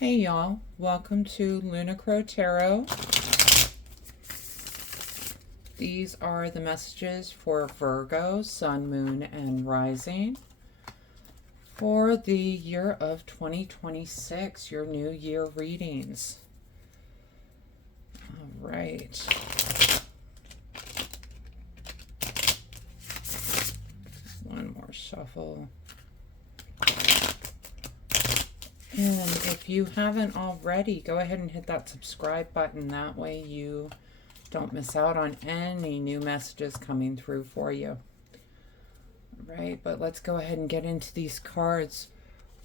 Hey y'all, welcome to Lunar Tarot. These are the messages for Virgo, Sun, Moon, and Rising for the year of 2026, your new year readings. All right. One more shuffle. And if you haven't already, go ahead and hit that subscribe button. That way you don't miss out on any new messages coming through for you. All right, but let's go ahead and get into these cards.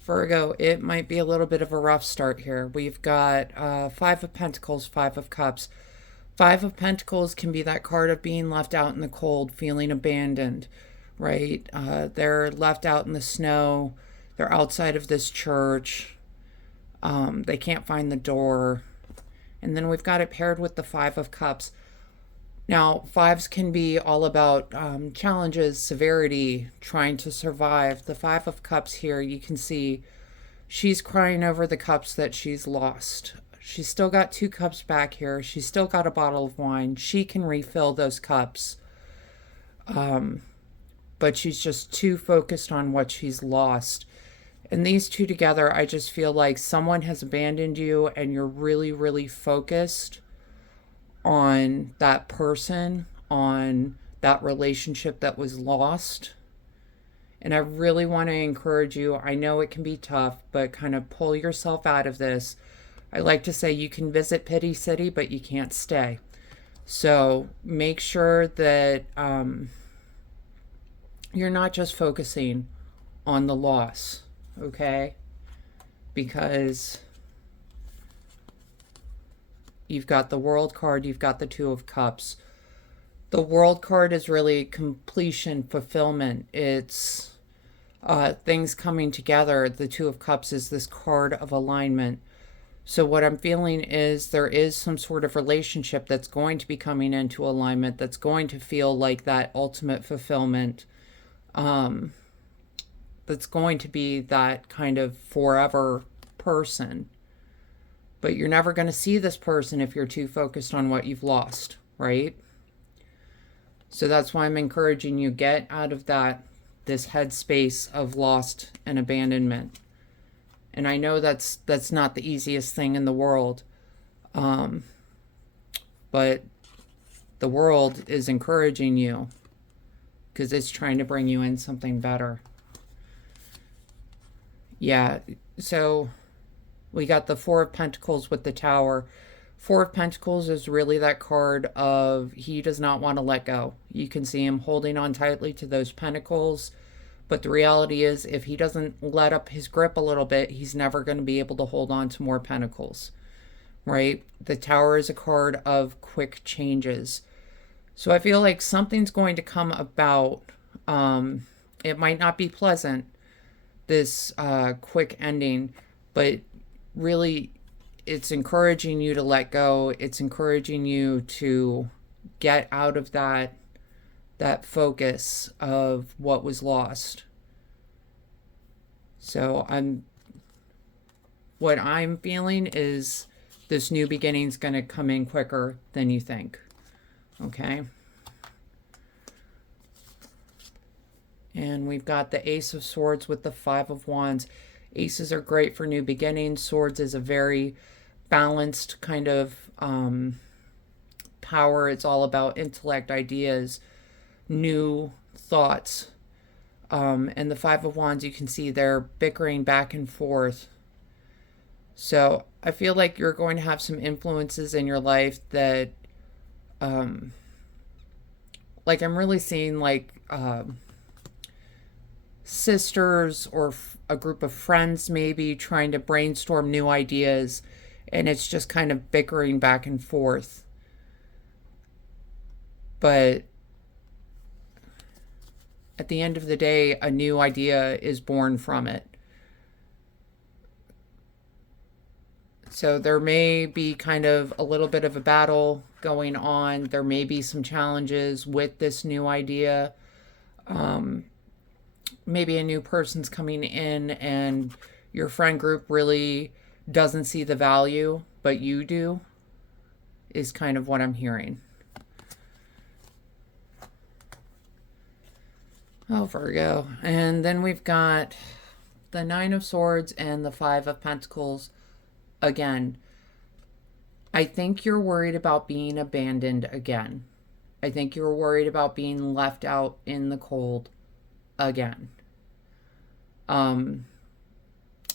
Virgo, it might be a little bit of a rough start here. We've got Five of Pentacles, Five of Cups. Five of Pentacles can be that card of being left out in the cold, feeling abandoned, right? They're left out in the snow. They're outside of this church. They can't find the door. And then we've got it paired with the Five of Cups. Now, fives can be all about challenges, severity, trying to survive. The Five of Cups here, you can see she's crying over the cups that she's lost. She's still got 2 cups back here. She's still got a bottle of wine. She can refill those cups. But she's just too focused on what she's lost. And these two together, I just feel like someone has abandoned you and you're really, really focused on that person, on that relationship that was lost. And I really want to encourage you. I know it can be tough, but kind of pull yourself out of this. I like to say you can visit Pity City, but you can't stay. So make sure that you're not just focusing on the loss. Okay, because you've got the World card, you've got the Two of Cups. The World card is really completion, fulfillment. It's things coming together. The Two of Cups is this card of alignment. So what I'm feeling is there is some sort of relationship that's going to be coming into alignment, that's going to feel like that ultimate fulfillment. That's going to be that kind of forever person. But you're never going to see this person if you're too focused on what you've lost, right? So that's why I'm encouraging you, get out of this headspace of lost and abandonment. And I know that's not the easiest thing in the world. But the world is encouraging you because it's trying to bring you in something better. Yeah, so we got the Four of Pentacles with the Tower. Four of Pentacles is really that card of he does not want to let go. You can see him holding on tightly to those pentacles. But the reality is if he doesn't let up his grip a little bit, he's never going to be able to hold on to more pentacles, right? The Tower is a card of quick changes. So I feel like something's going to come about. It might not be pleasant, this quick ending, but really it's encouraging you to let go. It's encouraging you to get out of that focus of what was lost. So what I'm feeling is this new beginning is going to come in quicker than you think. Okay. And we've got the Ace of Swords with the Five of Wands. Aces are great for new beginnings. Swords is a very balanced kind of power. It's all about intellect, ideas, new thoughts. And the Five of Wands, you can see they're bickering back and forth. So I feel like you're going to have some influences in your life that, like I'm really seeing like sisters or a group of friends maybe trying to brainstorm new ideas, and it's just kind of bickering back and forth. But at the end of the day, a new idea is born from it. So there may be kind of a little bit of a battle going on. There may be some challenges with this new idea. Maybe a new person's coming in and your friend group really doesn't see the value, but you do, is kind of what I'm hearing. Oh, Virgo. And then we've got the Nine of Swords and the Five of Pentacles. Again, I think you're worried about being abandoned again. I think you're worried about being left out in the cold again. And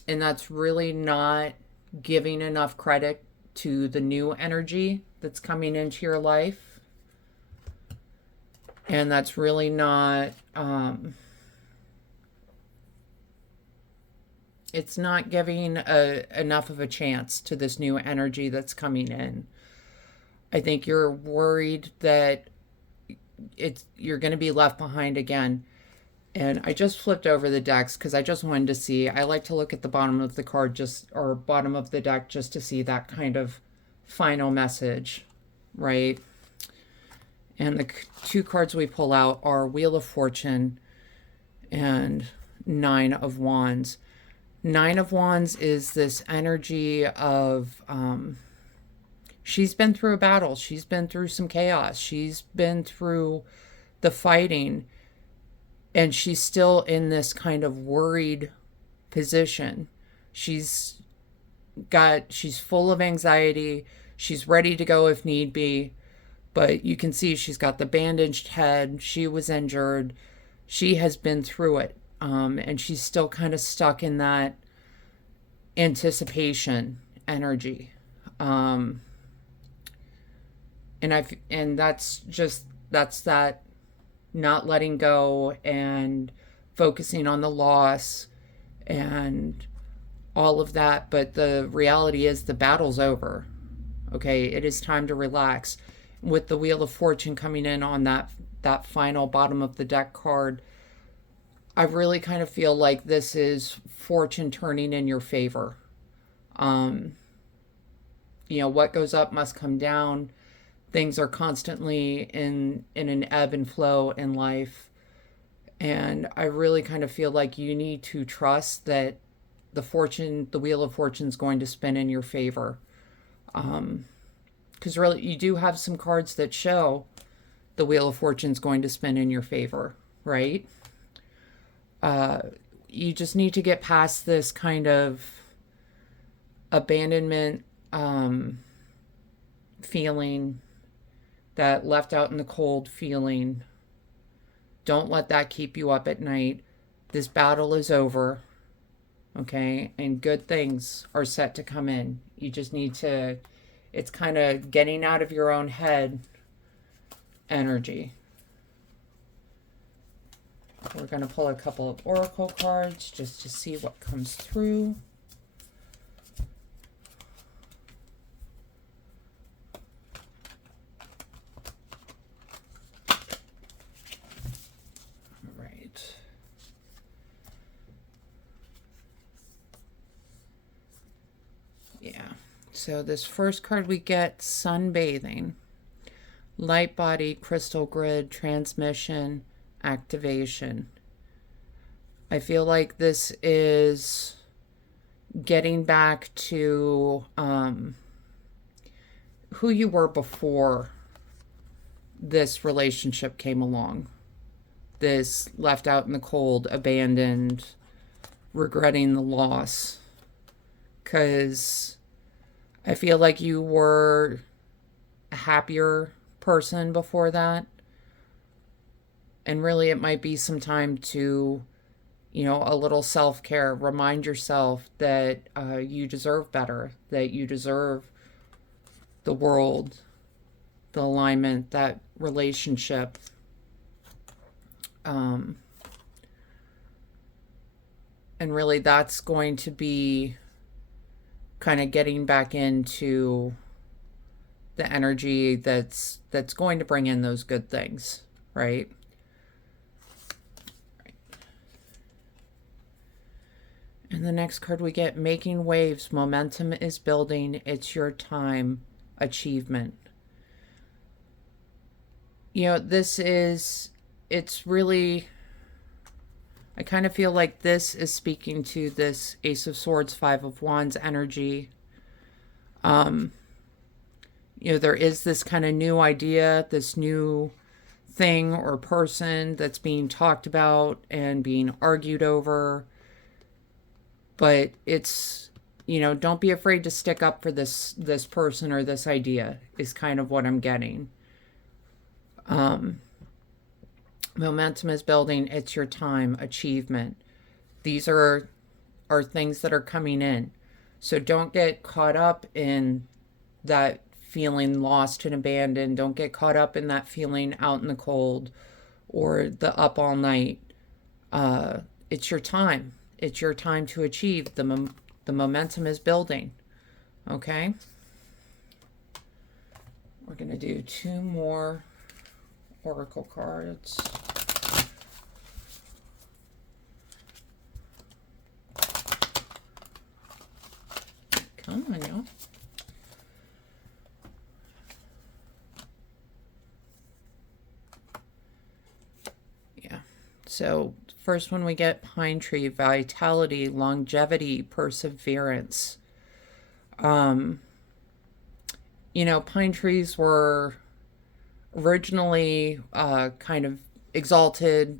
that's really not giving enough credit to the new energy that's coming into your life. And that's really not, it's not giving enough of a chance to this new energy that's coming in. I think you're worried that you're going to be left behind again. And I just flipped over the decks because I just wanted to see. I like to look at the bottom of the card or bottom of the deck just to see that kind of final message, right? And the two cards we pull out are Wheel of Fortune and Nine of Wands. Nine of Wands is this energy of she's been through a battle. She's been through some chaos. She's been through the fighting. And she's still in this kind of worried position. She's full of anxiety. She's ready to go if need be. But you can see she's got the bandaged head. She was injured. She has been through it. And she's still kind of stuck in that anticipation energy. And that's that not letting go and focusing on the loss and all of that. But the reality is the battle's over. Okay, it is time to relax. With the Wheel of Fortune coming in on that final bottom of the deck card, I really kind of feel like this is fortune turning in your favor. What goes up must come down. Things are constantly in an ebb and flow in life. And I really kind of feel like you need to trust that the Wheel of Fortune is going to spin in your favor. Because really, you do have some cards that show the Wheel of Fortune is going to spin in your favor, right? You just need to get past this kind of abandonment feeling, that left out in the cold feeling. Don't let that keep you up at night. This battle is over, okay? And good things are set to come in. You just need to, it's kind of getting out of your own head energy. We're going to pull a couple of oracle cards just to see what comes through. So this first card we get, sunbathing, light body, crystal grid, transmission, activation. I feel like this is getting back to who you were before this relationship came along. This left out in the cold, abandoned, regretting the loss. Because I feel like you were a happier person before that. And really, it might be some time to, a little self-care. Remind yourself that you deserve better, that you deserve the world, the alignment, that relationship. And really, that's going to be kind of getting back into the energy that's going to bring in those good things, right? And the next card we get, making waves, momentum is building, it's your time, achievement. It's really, I kind of feel like this is speaking to this Ace of Swords, Five of Wands energy. You know, there is this kind of new idea, this new thing or person that's being talked about and being argued over. But it's, you know, don't be afraid to stick up for this person or this idea is kind of what I'm getting. Momentum is building. It's your time. Achievement. These are things that are coming in. So don't get caught up in that feeling lost and abandoned. Don't get caught up in that feeling out in the cold or the up all night. It's your time. It's your time to achieve. The momentum is building. Okay? We're going to do 2 more oracle cards. Come on, y'all. Yeah. So first one we get pine tree, vitality, longevity, perseverance. You know, pine trees were originally kind of exalted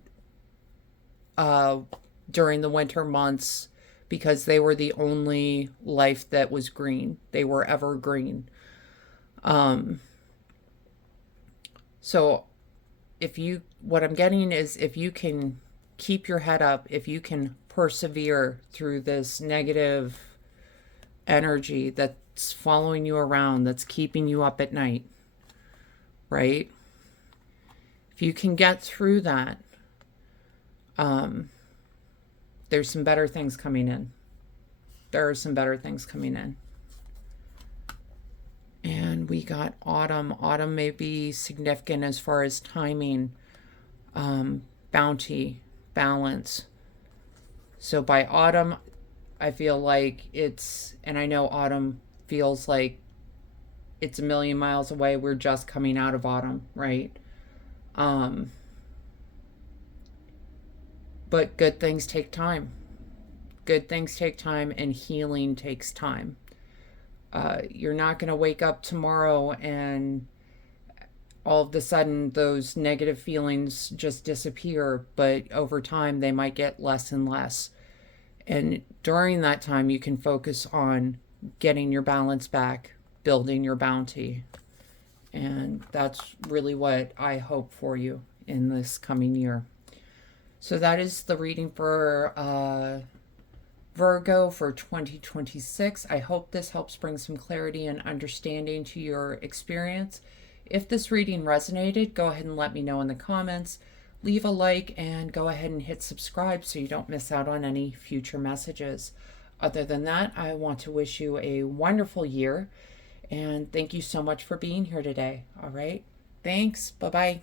during the winter months because they were the only life that was green. They were evergreen. So what I'm getting is if you can keep your head up, if you can persevere through this negative energy that's following you around, that's keeping you up at night, right? If you can get through that, there's some better things coming in. There are some better things coming in. And we got autumn. Autumn may be significant as far as timing, bounty, balance. So by autumn, I feel like it's, and I know autumn feels like it's a million miles away. We're just coming out of autumn, right? But good things take time. Good things take time, and healing takes time. You're not going to wake up tomorrow and all of a sudden those negative feelings just disappear, but over time they might get less and less. And during that time, you can focus on getting your balance back, building your bounty. And that's really what I hope for you in this coming year. So that is the reading for Virgo for 2026. I hope this helps bring some clarity and understanding to your experience. If this reading resonated, go ahead and let me know in the comments. Leave a like and go ahead and hit subscribe so you don't miss out on any future messages. Other than that, I want to wish you a wonderful year, and thank you so much for being here today. All right. Thanks. Bye-bye.